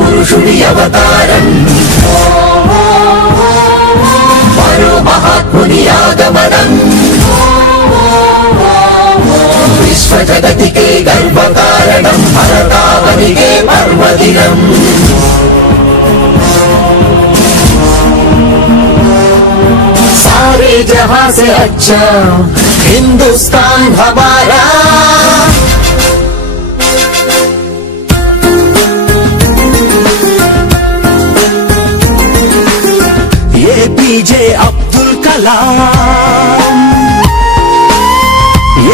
పురుషుడి అవతారం మరో మహాత్ముని ఆగమనం విశ్వ జగతికే గర్వకారణం భరతావనికే పర్వదినం सारे जहां से अच्छा हिंदुस्तान हमारा एपीजे अब्दुल कलाम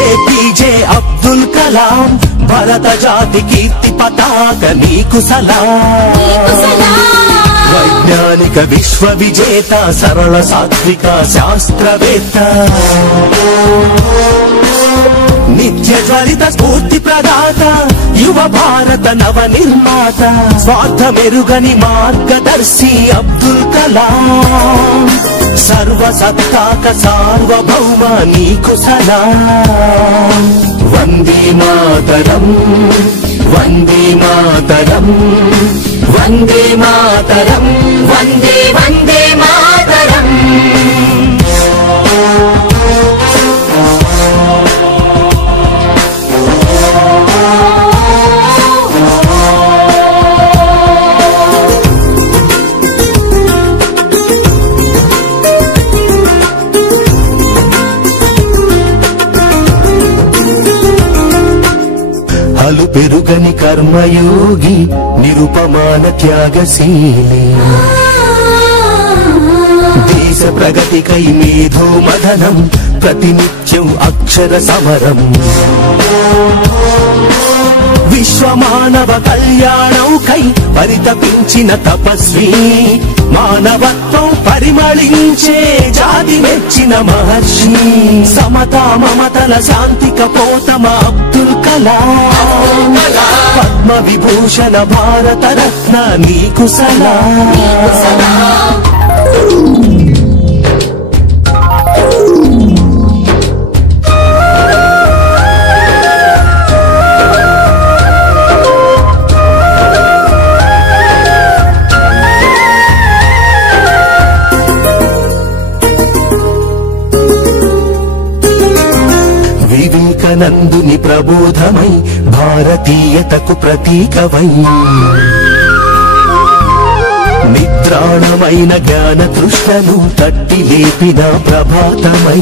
एपीजे अब्दुल कलाम भारत जाति कीर्ति पताक नीकु सलाम वैज्ञानिक विश्व विजेता सरल सात्विक शास्त्रवेत्त नित्य ज्वलित स्फूर्ति प्रदात युव भारत नव निर्मात स्वार्थ मेरुगनि मार्गदर्शी अब्दुल कलाम सर्वसत्ताक सार्वभौम नीकु सलाम वंदे मातरम वंदे मातरम वंदे मातरम वंदे वंदे मातरम हलु पेरुगनि कर्मयोगी निरुपमान त्यागशीली देश प्रगतिकै मेधो मदनं प्रतिनित्यं अक्षर समरम् विश्व मानव कल्याणौकै परितपिंचिन तपस्वी मानवत्वं परिमళించే जाति మెచ్చిన महर्षि समता ममतल शांति कपोतम अब्दुल कलाम पद्म विभूषण भारत रत्न नीकु सलाम వివేకానందుని ప్రబోధమై భారతీయతకు ప్రతీకవై నిద్రాణమైన జ్ఞాన తృష్ణను తట్టి లేపిన ప్రభాతమై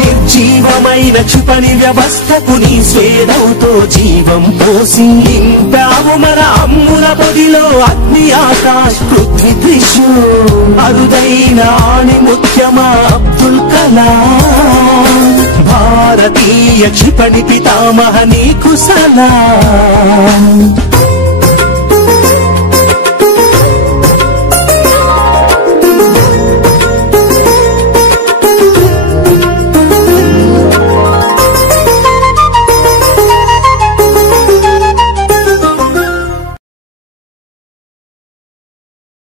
నిర్జీవమైన క్షిపణి వ్యవస్థకు నీ స్వేదంతో జీవం పోసి నింపావు మన అమ్ముల పొదిలో అగ్ని ఆకాశ పృథ్వీ త్రిశూ అరుదైన ఆణిముత్యమా అబ్దుల్ కలాం భారతీయ క్షిపణి పితామహ నీకు సలాం